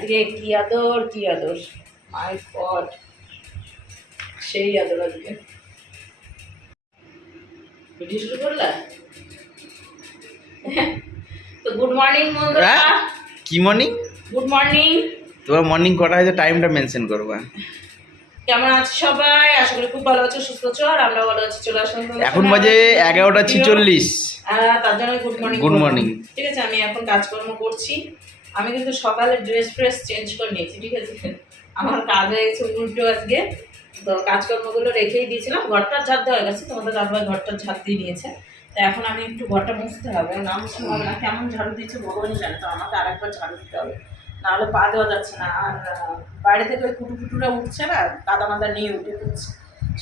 আজকে কি আদর কি আদর, মাই গড, সেই আদর আজকে। ভিডিও শুরু করলা? তো গুড মর্নিং বন্ধুরা। কি মর্নিং? Good morning. তোমার মর্নিং কটা হয়েছে টাইমটা মেনশন করবা। কেমন আছো সবাই? আশা করি খুব ভালো আছো, সুস্থ আছো, আর আমরা ভালো আছি। চলে আসলাম এখন বাজে 11:46। তার জন্য গুড মর্নিং। Good morning. ঠিক আছে, আমি এখন কাজকর্ম করছি। আমি কিন্তু সকালে ড্রেস ফ্রেস চেঞ্জ করে নিয়েছি, ঠিক আছে। আমার কাজ হয়ে গেছে উল্টো আজকে, তো কাজকর্মগুলো রেখেই দিয়েছিলাম। ঘরটার ঝাড় দেওয়া হয়ে গেছে, তোমাদের দাদাভাই ঘরটার ঝাড় দিয়ে নিয়েছে। তো এখন আমি একটু ঘরটা মুছতে হবে, না মুছতে হবে না। কেমন ঝাড়ু দিয়েছে ভগবানই জানে, তো আমাকে আরেকবার ঝাড়ু দিতে হবে, নাহলে পা দেওয়া যাচ্ছে না। আর বাইরে থেকে ওই কুটুকুটুরা উঠছে না, কাদা মাদা নিয়ে উঠে উঠছে,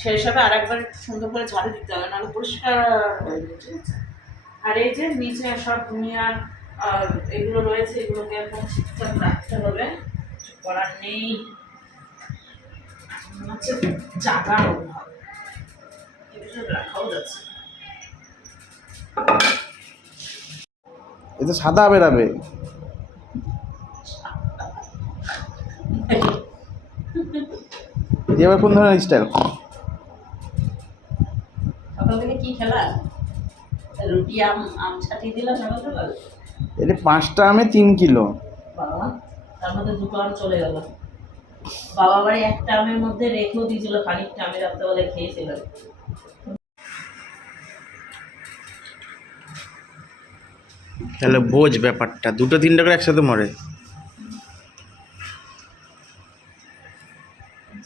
সেই হিসাবে আরেকবার একটু সুন্দর করে ঝাড়ু দিতে হবে, নাহলে পরিষ্কার হয়ে যায়, ঠিক আছে। আর এই যে নিচে সব দুনিয়ার এগুলো রয়েছে, এগুলোকে এখন ঠিকঠাক রাখতে হবে, কিছু করার নেই। হচ্ছে জাগার অভাব, এগুলো রাখাও যাচ্ছে না। এ তো সাদা বেরাবে। এবার কোন ধরনের স্টাইল? সকাল থেকে কি খেলা? রুটি আম ছাটিয়ে দিলাম সকাল সকাল। এটা 5টা আমে 3 কিলো। বাবা, তার মধ্যে 2টো আম চলে গেল। বাবা বাড়ি একটা আমের মধ্যে রেখেও দিয়েছিল খানিকটা, আমি রাত্রেবেলায় খেয়েছিলাম। তাহলে বোঝ ব্যাপারটা, 2-3টা করে একসাথে মরে।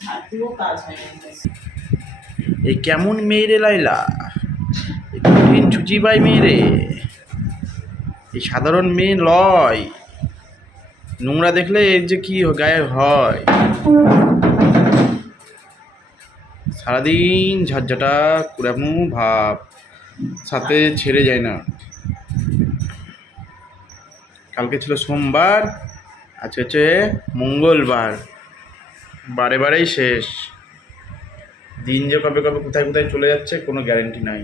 ঝাড়তেও কাজ হয় না। এই কেমন মেয়ে রে লাইলা, এই কঠিন ছুচিবাই মেয়ে রে, এই সাধারণ মেয়ে লয়। নোংরা দেখলে এর যে কি গায়ে হয়। সারাদিন ঝাঁঝাটা কুড়ামু ভাব, সাথে ছেড়ে যায় না। কালকে ছিল সোমবার, আজকে হচ্ছে মঙ্গলবার, বারে বারেই শেষ। দিন যে কবে কবে কোথায় কোথায় চলে যাচ্ছে কোনো গ্যারেন্টি নাই।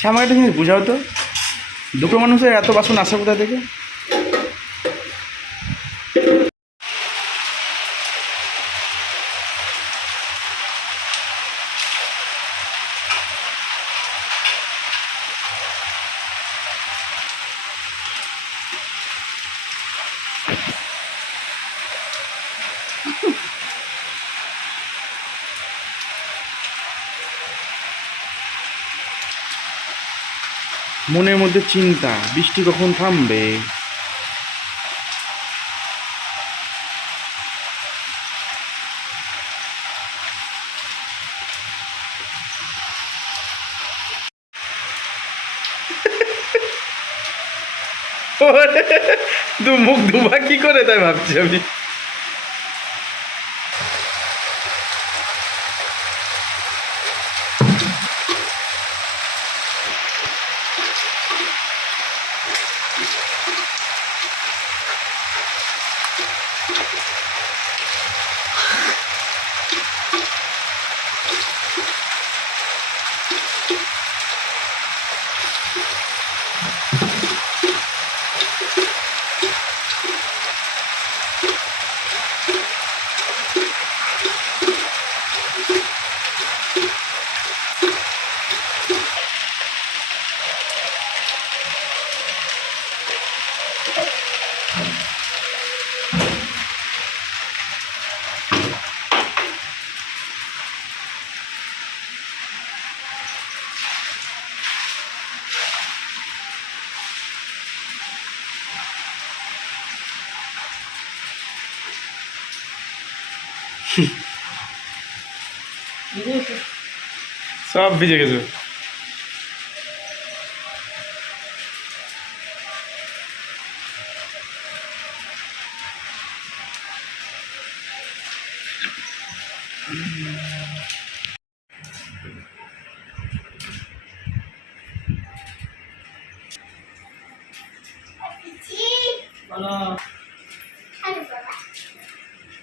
আচ্ছা, আমার একটা জিনিস বুঝাও তো, দুটো মানুষের এত বাসন আসে কোথা থেকে? মনের মধ্যে চিন্তা, বৃষ্টি কখন থামবে। দু মুখ দুবা কি করে তাই ভাবছি আমি। সব ভিজে গেছে।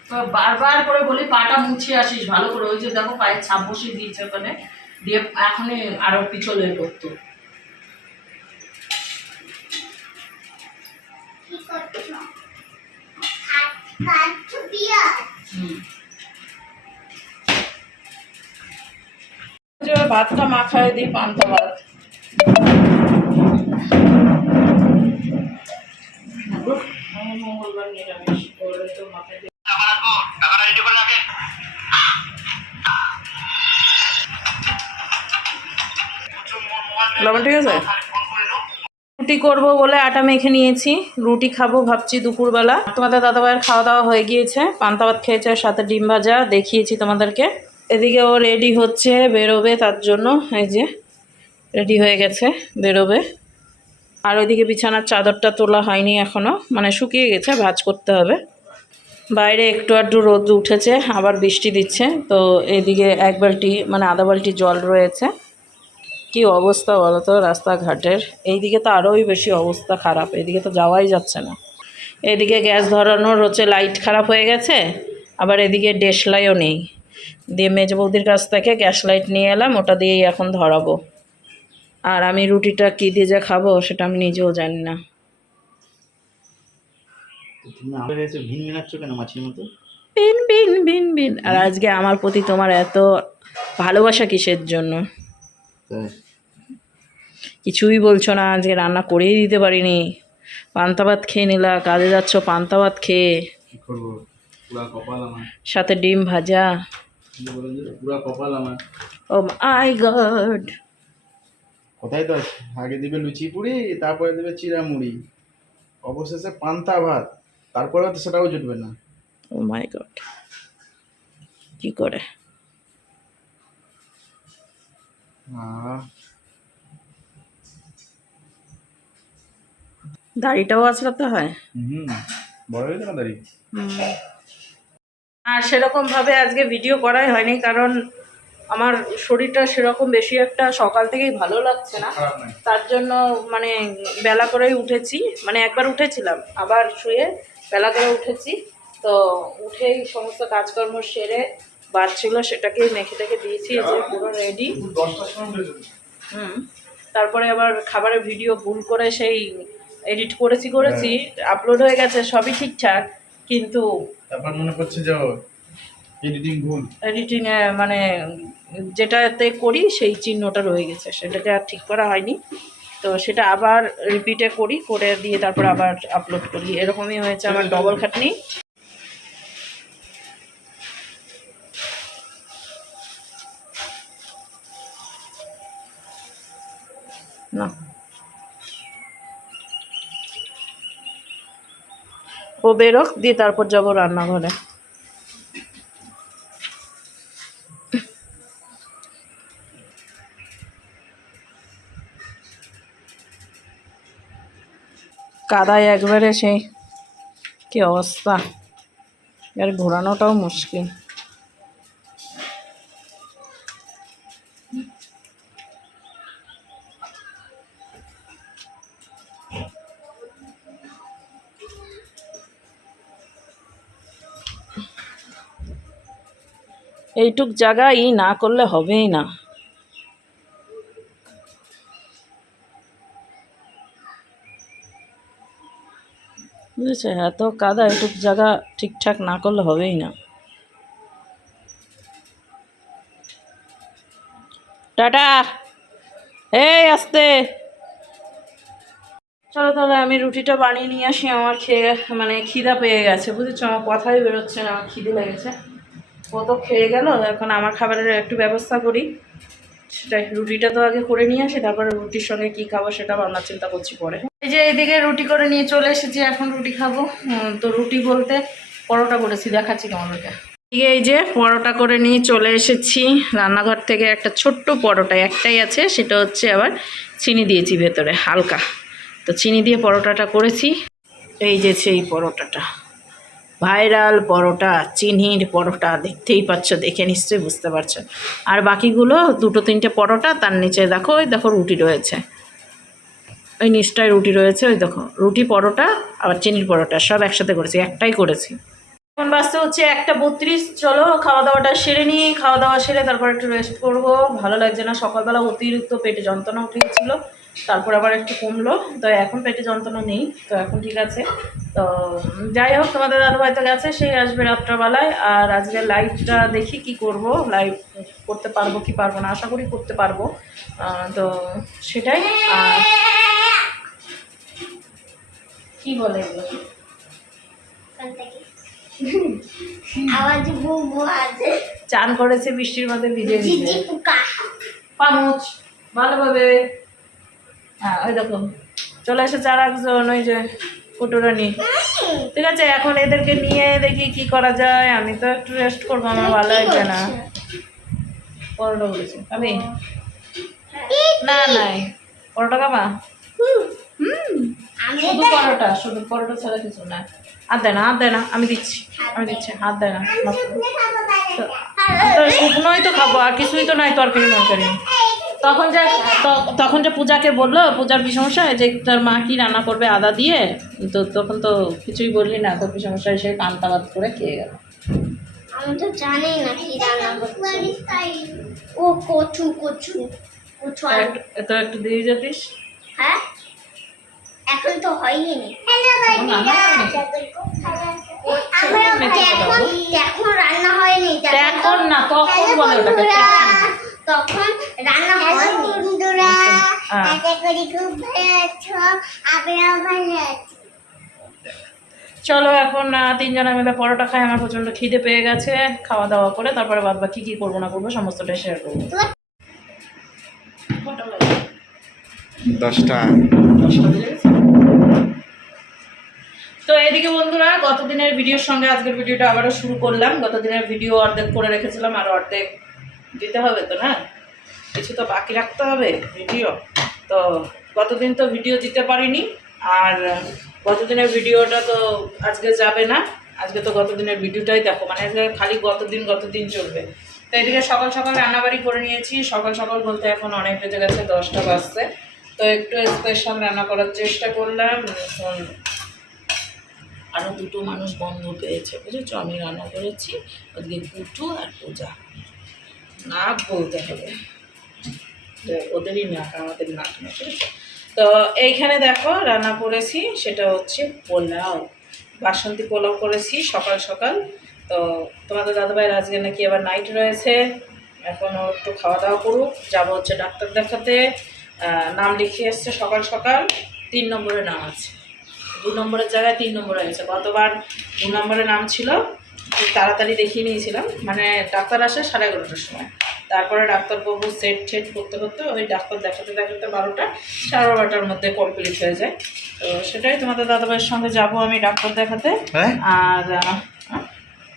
তো বারবার করে বলি পাটা মুছিয়ে আসিস ভালো করে, ওই যে দেখো পায়ের ছাপ বসিয়ে দিয়েছে ওখানে, দিয়ে এখনই আরো পিছলের করতো। ভাতটা মাখায় দিই, পান্তা ভাত। মঙ্গলবার নিরামিষ করে তো মাথায় দিই। লবণ ঠিক আছে। রুটি করবো বলে আটা মেখে নিয়েছি, রুটি খাবো ভাবছি দুপুরবেলা। তোমাদের দাদাভাইয়ের খাওয়া দাওয়া হয়ে গিয়েছে, পান্তা ভাত খেয়েছে, সাথে ডিম ভাজা দেখিয়েছি তোমাদেরকে। এদিকে ও রেডি হচ্ছে, বেরোবে, তার জন্য এই যে রেডি হয়ে গেছে, বেরোবে। আর ওইদিকে বিছানার চাদরটা তোলা হয়নি এখনও, মানে শুকিয়ে গেছে, ভাঁজ করতে হবে। বাইরে একটু আধটু রোদ উঠেছে, আবার বৃষ্টি দিচ্ছে। তো এদিকে এক বালতি মানে আধা বালতি জল রয়েছে। কি অবস্থা বলো তো রাস্তাঘাটের, এইদিকে তো আরোই বেশি অবস্থা খারাপ, এদিকে তো যাওয়াই যাচ্ছে না। এদিকে গ্যাস ধরানোর হচ্ছে লাইট খারাপ হয়ে গেছে, আবার এদিকে দেশলাইও নেই। দিয়ে মেজো বৌদির কাছ থেকে গ্যাস লাইট নিয়ে এলাম, ওটা দিয়েই এখন ধরাবো। আর আমি রুটিটা কী দিয়ে যে খাবো সেটা আমি নিজেও জানি না। বিন বিন বিন বিন। আর আজকে আমার প্রতি তোমার এত ভালোবাসা কিসের জন্য? কিছুই বলছো না, আজকে রান্না করেই দিতে পারিনি। পান্তা ভাত খেয়ে নিলা, কাজে যাচ্ছ পান্তা ভাত খেয়ে, সাথে ডিম ভাজা। ও মাই গড। কোথায় তো আগে দিবে লুচি পুরি, তারপরে দিবে চিড়া মুড়ি, অবশেষে পান্তা ভাত, তারপরে তো সেটাও জুটবে না। ও মাই গড, কি করে? দাড়িটাও আঁচড়াতে হয়। বড় হয়েছে না দাড়ি। আর সেরকমভাবে আজকে ভিডিও করাই হয়নি, কারণ আমার শরীরটা সেরকম বেশি একটা সকাল থেকেই ভালো লাগছে না। তার জন্য মানে বেলা করেই উঠেছি, মানে একবার উঠেছিলাম আবার শুয়ে বেলা করে উঠেছি। তো উঠেই সমস্ত কাজকর্ম সেরে বাড়ছিল, সেটাকেই মেখে টেখে দিয়েছি, এই যে পুরো রেডি। তারপরে আবার খাবারের ভিডিও ভুল করে সেই এডিট করেছি, আপলোড হয়ে গেছে, সবই ঠিকঠাক, কিন্তু তারপর মনে করছে যে এডিটিং মানে যেটাতে করি সেই চিহ্নটা রয়ে গেছে, সেটাকে আর ঠিক করা হয়নি। তো সেটা আবার রিপিটে করি, করে দিয়ে তারপর আবার আপলোড করি, এরকমই হয়েছে আমার ডবল খাটনি। না, ও বেরোক, দিয়ে তারপর যাবো রান্নাঘরে। কাদায় একবারে সেই কি অবস্থা, আর ঘোরানোটাও মুশকিল। এইটুক জায়গায় না করলে হবেই না। বুঝেছে, এত কাদা, এটুক জায়গা ঠিকঠাক না করলে হবেই না। টাটা, এই আসতে। চলো তাহলে আমি রুটিটা বানিয়ে নিয়ে আসি, আমার খেয়ে মানে খিদা পেয়ে গেছে, বুঝেছো, আমার কথাই বেরোচ্ছে না, আমার খিদে লেগেছে। ও তো খেয়ে গেল, এখন আমার খাবারের একটু ব্যবস্থা করি, সেটাই। রুটিটা তো আগে করে নিয়ে আসি, তারপরে রুটির সঙ্গে কী খাবো সেটা ভাবনার চিন্তা করছি পরে। এই যে এইদিকে রুটি করে নিয়ে চলে এসেছি, এখন রুটি খাবো। তো রুটি বলতে পরোটা করেছি, দেখাচ্ছি তোমাদেরকে। এই যে পরোটা করে নিয়ে চলে এসেছি রান্নাঘর থেকে। একটা ছোট্ট পরোটা একটাই আছে, সেটা হচ্ছে আবার চিনি দিয়েছি ভেতরে হালকা, তো চিনি দিয়ে পরোটাটা করেছি। এই যে সেই পরোটাটা, ভাইরাল পরোটা, চিনির পরোটা, দেখতেই পাচ্ছ, দেখে নিশ্চয়ই বুঝতে পারছো। আর বাকিগুলো দুটো তিনটে পরোটা, তার নিচে দেখো ওই দেখো রুটি রয়েছে, ওই নিচটায় রুটি রয়েছে, ওই দেখো রুটি পরোটা আবার চিনির পরোটা সব একসাথে করেছি, একটাই করেছি। এখন বাজতে হচ্ছে 1:32। চলো খাওয়া দাওয়াটা সেরে নিই, খাওয়া দাওয়া সেরে তারপর একটু রেস্ট করবো। ভালো লাগছে না, সকালবেলা অতিরিক্ত পেটে যন্ত্রণা উঠে গেছিলো, তারপর আবার একটু কমলো, তো এখন পেটে যন্ত্রণা নেই, তো এখন ঠিক আছে। তো যাই হোক, তোমাদের দাদুভাই তো গেছে, সেই আসবে রাত্রবেলায়। আর আজকে লাইভটা দেখি কি করব, লাইভ করতে পারবো কি পারবো না, আশা করি করতে পারবো। তো সেটাই। আর কি বলে এগুলো, চান করেছে বৃষ্টির মধ্যে ভিজে ভিজে, পামুচ ভালোভাবে। হ্যাঁ ওই দেখো চলে এসেছে আর একজন, ওই যে কুটুরানি। ঠিক আছে, এখন এদেরকে নিয়ে দেখি কি করা যায়। আমি তো একটু রেস্ট করবো, আমার ভালো লাগবে না। পরোটা বলেছি আমি, না নাই পরোটা খাবা? শুধু পরোটা, শুধু পরোটা ছাড়া কিছু না। হাত দেয় না, হাত দেয় না, আমি দিচ্ছি, আমি দিচ্ছি, হাত দেয় না। তো শুকনোই তো খাবো, আর কিছুই তো নাই তরকারি মরকারি। তখন যে পূজাকে বললো, পূজার পিসমশাই যে তার মা কি রান্না করবে আদা দিয়ে, তো তখন তো কিছুই বললি না, তো পিসমশাই সে কান্তাবাদ করে খেয়ে গেল। আমি তো জানি না কি রান্না করছে। ও কচু কচু কচু এত একটু দিয়ে যেতিস। হ্যাঁ এখন তো হয়নি। এখন রান্না হয়নি, এখন না তখন বলে ওটাকে, তখন রান্না হয়নি। বন্ধুরা আশা করি খুব ভালো আছো, আপনারা ভালো আছেন। চলো এখন তিনজনে মিলে পরোটা খাই, আমার প্রচন্ড খিদে পেয়ে গেছে। খাওয়া দাওয়া করে তারপরে বাদ বাকি কি করবো না করবো সমস্তটাই শেয়ার করবো। 10টা। তো এইদিকে বন্ধুরা, গতদিনের ভিডিওর সঙ্গে আজকের ভিডিওটা আবারও শুরু করলাম। গতদিনের ভিডিও অর্ধেক করে রেখেছিলাম, আর অর্ধেক দিতে হবে তো, না কিছু তো বাকি রাখতে হবে ভিডিও। তো গতদিন তো ভিডিও দিতে পারিনি, আর গতদিনের ভিডিওটা তো আজকে যাবে না। আজকে তো গতদিনের ভিডিওটাই দেখো, মানে খালি গতদিন চলবে। তো এদিকে সকাল সকাল রান্নাবাড়ি করে নিয়েছি। সকাল সকাল বলতে এখন অনেক বেজে গেছে, 10টা বাজছে। তো একটু স্পেশাল রান্না করার চেষ্টা করলাম। এখন আরও দুটো মানুষ বন্ধ পেয়েছে, বুঝেছো, আমি রান্না করেছি। ওদিকে কুটু আর পূজা, নাক বলতে হবে, ওদেরই নাক, আমাদের নাক না, ঠিক আছে। তো এইখানে দেখো রান্না করেছি, সেটা হচ্ছে পোলাও, বাসন্তী পোলাও করেছি সকাল সকাল। তো তোমাদের দাদাভাইয়ের আজকে নাকি আবার নাইট রয়েছে, এখনও একটু খাওয়া দাওয়া করুক, যাবো হচ্ছে ডাক্তার দেখাতে। নাম লিখিয়ে এসছে সকাল সকাল, 3 নম্বরে নাম আছে, 2 নম্বরের জায়গায় 3 নম্বর হয়েছে। গতবার 2 নম্বরে নাম ছিল, তাড়াতাড়ি দেখিয়ে নিয়েছিলাম, মানে ডাক্তার আসে 11:30টার সময়। তারপরে ডাক্তারবাবু সেট করতে করতে ওই ডাক্তার দেখাতে দেখাতে 12টা 12:30টার মধ্যে কমপ্লিট হয়ে যায়। তো সেটাই, তোমাদের দাদাভাইয়ের সঙ্গে যাব আমি ডাক্তার দেখাতে। আর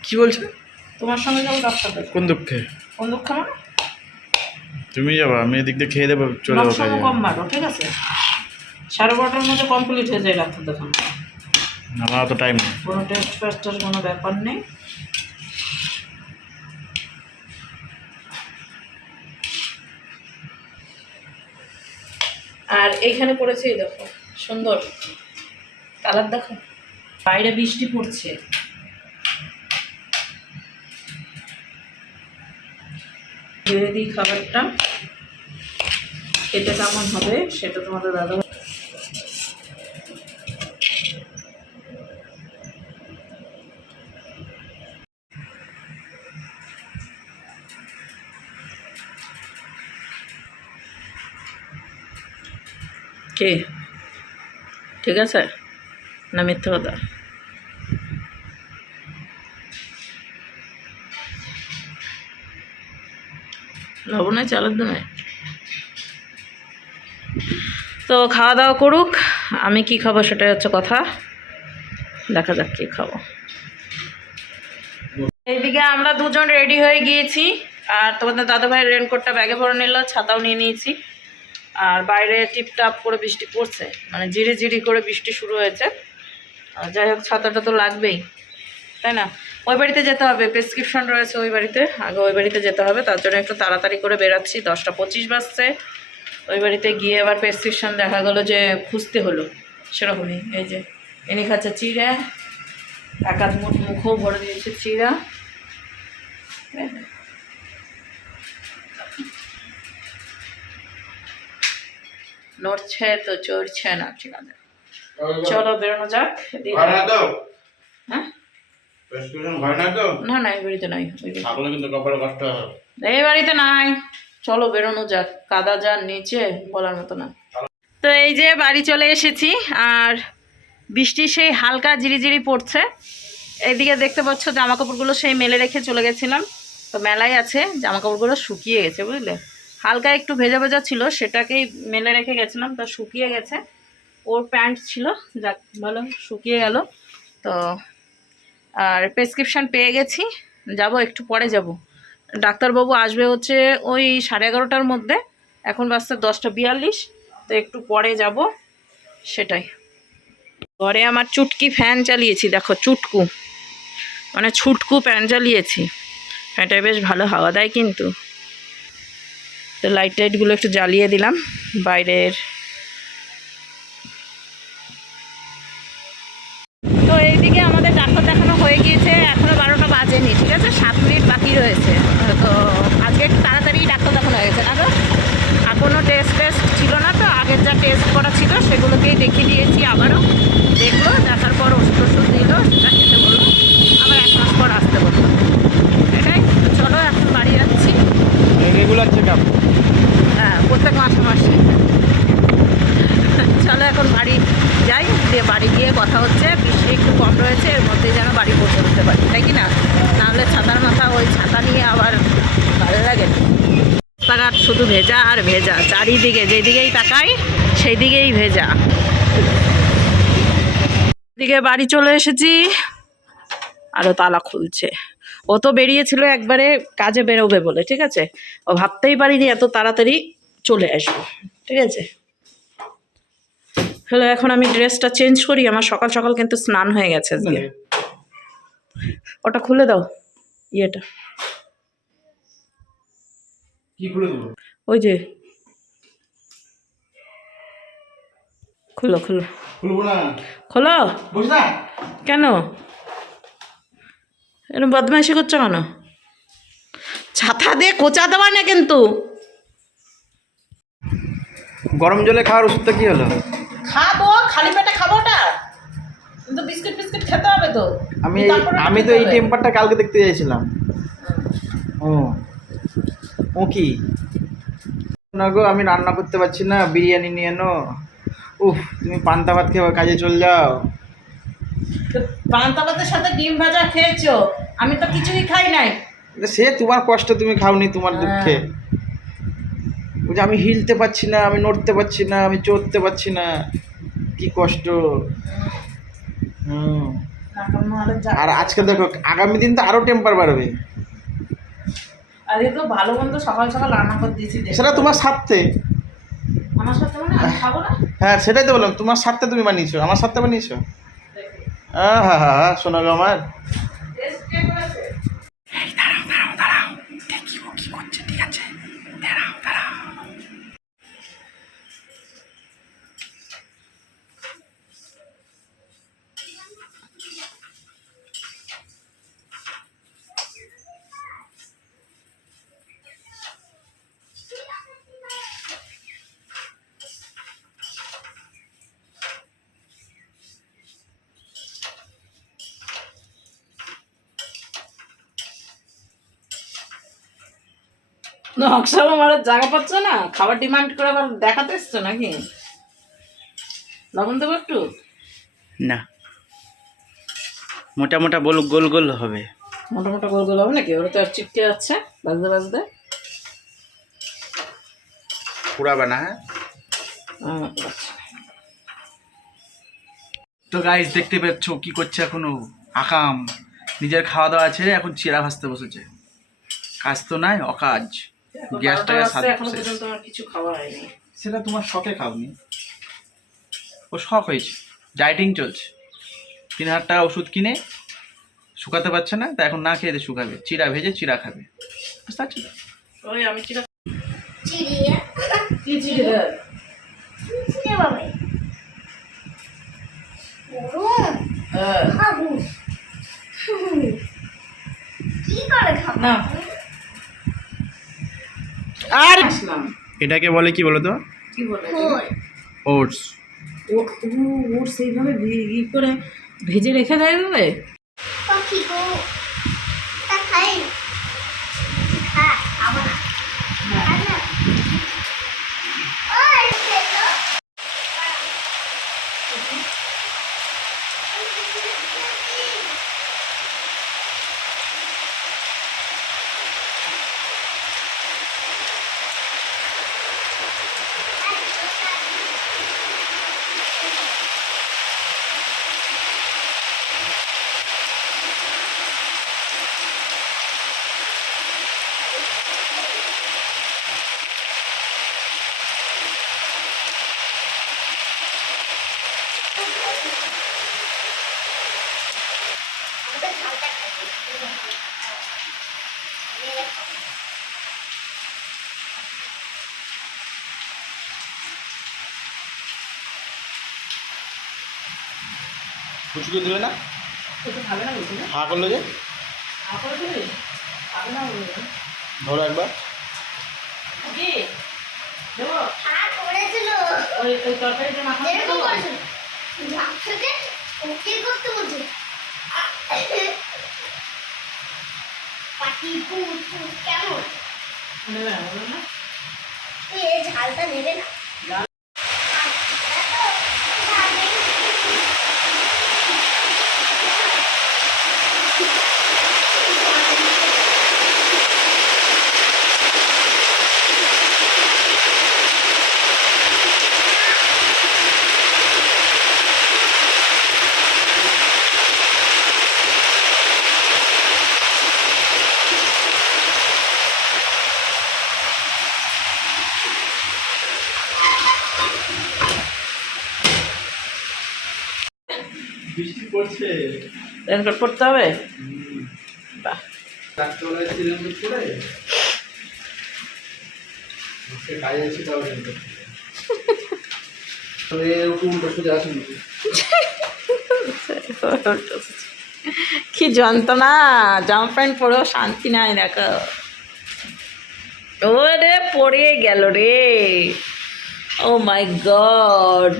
কি বলছো? তোমার সঙ্গে যাবো ডাক্তার দেখাতে। কোন দুঃখে? কোন দুঃখে মানে? তুমি যাবা, আমি এদিক দিয়ে খেয়ে দেবো, চলে যাবো। কম মারো, ঠিক আছে, 12:30টার মধ্যে কমপ্লিট হয়ে যায় ডাক্তার দেখানো। আমার অত টাইম নেই, কোনো টেস্ট ফেস্টের কোনো ব্যাপার নেই। আর এইখানে পড়েছে, দেখো সুন্দর কালার, দেখো বাইরে বৃষ্টি পড়ছে। ধীরে দিই খাবারটা, খেতে কেমন হবে সেটা তোমাদের দাদা। কে ঠিক আছে না মিথ্যে কথা? লবণে চালের দামে। তো খাওয়া দাওয়া করুক, আমি কি খাবো সেটাই হচ্ছে কথা, দেখা যাক কি খাবো। এইদিকে আমরা দুজন রেডি হয়ে গিয়েছি, আর তোমাদের দাদাভাইয়ের রেনকোটটা ব্যাগে ভরে নিল, ছাতাও নিয়ে নিয়েছি। আর বাইরে টিপটাপ করে বৃষ্টি পড়ছে, মানে ঝিরি ঝিরি করে বৃষ্টি শুরু হয়েছে। আর যাই হোক, ছাতাটা তো লাগবেই, তাই না? ওই বাড়িতে যেতে হবে, প্রেসক্রিপশন রয়েছে ওই বাড়িতে, আগে ওই বাড়িতে যেতে হবে। তার জন্য একটু তাড়াতাড়ি করে বেরাচ্ছি, 10টা 25 বাজছে। ওই বাড়িতে গিয়ে আবার প্রেসক্রিপশন দেখা গেলো যে খুঁজতে হলো, সেরকমই। এই যে এনে খাচ্ছে চিড়া, এক আধ মুঠ মুখও ভরে দিয়েছে চিড়া। নড়ছে তো চড়ছে না, ঠিক আছে। চলো বেরোনো যাক। হ্যাঁ, না না, এই বাড়িতে নাই, এই বাড়িতে নাই। চলো বেরোনো যাক, কাদা যার নিচে বলার মতো না। তো এই যে বাড়ি চলে এসেছি, আর বৃষ্টি সেই হালকা ঝিরিঝিরি পড়ছে। এইদিকে দেখতে পাচ্ছ জামা কাপড়গুলো সেই মেলে রেখে চলে গেছিলাম, তো মেলাই আছে, জামা কাপড়গুলো শুকিয়ে গেছে, বুঝলে। হালকা একটু ভেজা ভেজা ছিল, সেটাকেই মেলে রেখে গেছিলাম, তা শুকিয়ে গেছে। ওর প্যান্ট ছিল, যাক ভালো শুকিয়ে গেল। তো আর প্রেসক্রিপশান পেয়ে গেছি, যাব একটু পরে যাব। ডাক্তারবাবু আসবে হচ্ছে ওই 11:30টার মধ্যে, এখন বাজছে 10টা 42, তো একটু পরে যাব, সেটাই। ঘরে আমার চুটকি ফ্যান চালিয়েছি, দেখো চুটকু, মানে ছুটকু ফ্যান চালিয়েছি। ফ্যানটা বেশ ভালো হাওয়া দেয় কিন্তু। তো লাইট টাইটগুলো একটু জ্বালিয়ে দিলাম বাইরের। তো এইদিকে আমাদের ডাক্তার দেখানো হয়ে গিয়েছে, এখনও 12টা বাজেনি, ঠিক আছে, 7 মিনিট বাকি রয়েছে। তো আজকে একটু তাড়াতাড়ি ডাক্তার দেখানো হয়েছে না, তো আর কোনো টেস্ট ছিল না, তো আগের যা টেস্ট করা ছিল সেগুলোকেই দেখিয়ে দিয়েছি। আবারও দেখলো, দেখার পর ওষুধ দিল, সেটা খেতে বললো, আবার 1 মাস পর আসতে বললো, এটাই। তো চলো এখন বাড়ি যাচ্ছি। Regular check up? হ্যাঁ, প্রত্যেক মাসে। চলো এখন বাড়ি যাই, দিয়ে বাড়ি গিয়ে কথা হচ্ছে। বৃষ্টি একটু কম রয়েছে, এর মধ্যেই যেন বাড়ি পৌঁছে দিতে পারি, তাই কি না? নাহলে ছাতার মাথা, ওই ছাতা নিয়ে আবার ভালো লাগে। রাস্তাঘাট শুধু ভেজা আর ভেজা, চারিদিকে যেদিকেই তাকাই সেই দিকেই ভেজা। দিকে বাড়ি চলে এসেছি, আরও তালা খুলছে। ও তো বেরিয়েছিল একবারে কাজে বেরোবে বলে, ঠিক আছে, ও ভাবতেই পারিনি এত তাড়াতাড়ি চলে আসবো, ঠিক আছে। হ্যালো, এখন আমি ড্রেসটা চেঞ্জ করি, আমার সকাল সকাল কিন্তু স্নান হয়ে গেছে আজকে। ওটা খুলে দাও, ইয়েটা কি খুলে দেবো? ওই যে খুলো খুলো খুলবো না। খোলো। বুঝ না কেন এরকম বদমাইশি করছো কেন? ছাতা দিয়ে কোচা দেওয়া না কিন্তু। গরম জলে খাওয়ার ওষুধটা কি হলো? খাবো, খালি পেটে খাবো ওটা, কিন্তু বিস্কিট ফিস্কিট খেতে হবে তো। আমি তো এই টেম্পারটা কালকে দেখতে চাইছিলাম। ও কি না গো, আমি রান্না করতে পারছি না, বিরিয়ানি নিয়ে এনো। উফ, তুমি পান্তা ভাত খেয়ে কাজে চলে যাও। পান্তা ভাতের সাথে ডিম ভাজা খেয়েছো, আমি তো কিছুই খাই নাই। সে তোমার কষ্ট, তুমি খাওনি, তোমার দুঃখে। বলছি আমি হিলতে পারছি না, আমি নড়তে পারছি না, আমি চড়তে পারছি না, কি কষ্ট। আর আজকে দেখো, আগামী দিন তো আরো টেম্পার বাড়বে। আজকে তো ভালো মন্দ সকাল সকাল রান্না করে দিয়েছি। সেটা তোমার স্বার্থে। আমার সাথে মানে আমি খাবো না? হ্যাঁ, সেটাই তো বললাম, তোমার স্বার্থে তুমি বানিয়েছো, আমার স্বার্থে বানিয়েছো। হ্যাঁ হ্যাঁ হ্যাঁ, শোনো গো আমার। নকশা আমার জায়গা পাচ্ছ না, খাবার ডিমান্ড করে আবার দেখাতে এসছো নাকি? লবণ দেবো একটু? না, মোটা মোটা গোল গোল গোল হবে। মোটা মোটা গোল গোল হবে নাকি? ওরা তো আর চিটকে যাচ্ছে বাজতে বাজতে। পুরাবে না। হ্যাঁ, তো গাইস দেখতে পাচ্ছ কি করছে এখনো আকাম। নিজের খাওয়া দাওয়া ছেড়ে এখন চিড়া ভাজতে বসেছে। কাজ তো নাই, অকাজ। গ্যাসটাকে এখনো পর্যন্ত আমার কিছু খাওয়া হয়নি। সেটা তোমার শখে খাওনি, ও শখ হয়েছে, ডায়েটিং চলছে। 3,000 টাকা ওষুধ কিনে শুকাতে পারছে না, তা এখন না খেয়ে দিয়ে শুকাবে, চিড়া ভেজে চিড়া খাবে, বুঝতে পারছো তো? ওই আমি চিড়া চিড়িয়া কি চিড়া চিড়ে বাবা গরম খাবো কি করে খাবো না আর আসলাম। এটাকে বলে কি বলো তো? কি বলে খোল ওটস। ওর সেইভাবে ই করে ভেজে রেখে দেয় ভাবে। পাখি গো তা খাই খা খাবো না খা না ওই খেলো ফুচকে দিলে না, খেতে ভালো না বুঝলি হা করলো যে, আপরে দিবি ভালো না বলবি ধরো একবার। কি দেবো খা করেছিল ওই তরকারিটা মাখা এরকম করেছিল রাক্ষসকে ওকে করতে বলছে পাটি ফুট ফুট কেমন নেবে না বলো না তুই এই ঝালটা নেবে না বৃষ্টি পড়ছে, রেনকোট পরতে হবে। বাহ রাত্রবেলায় ছিলাম করে কাজে এসে তাও উল্টো সোজা আসুন। কি যন্ত্রণা, জামা প্যান্ট পরেও শান্তি নাই দেখো। ও রে পড়ে গেল রে, ও মাই গড।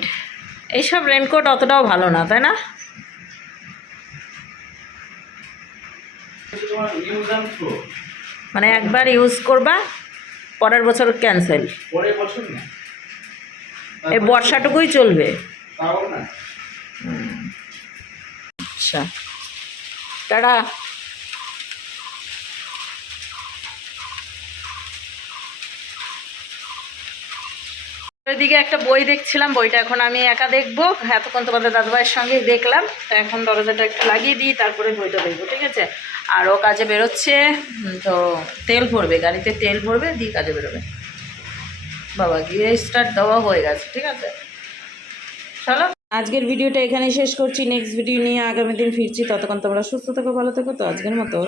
এইসব রেনকোট অতটাও ভালো না, তাই না? মানে একবার ইউজ করবা, পরের বছর ক্যান্সেল, পরের বছর না, এই বর্ষাটুকুই চলবে। তাও না। আচ্ছা টাটা। ওইদিকে একটা বই দেখছিলাম, বইটা এখন আমি একা দেখবো, এতক্ষণ তোমাদের দাদুভাইয়ের সঙ্গেই দেখলাম। তো এখন দরজাটা একটু লাগিয়ে দিই, তারপরে বইটা দেখবো, ঠিক আছে? আর ও কাজে বেরোচ্ছে, তো তেল ভরবে, গাড়িতে তেল ভরবে, দিয়ে কাজে বেরোবে। বাবা গিয়ে স্টার্ট দেওয়া হয়ে গেছে, ঠিক আছে চলো। আজকের ভিডিওটা এখানেই শেষ করছি, নেক্সট ভিডিও নিয়ে আগামী দিন ফিরছি। ততক্ষণ তোমরা সুস্থ থেকো, ভালো থেকো। তো আজকের মতো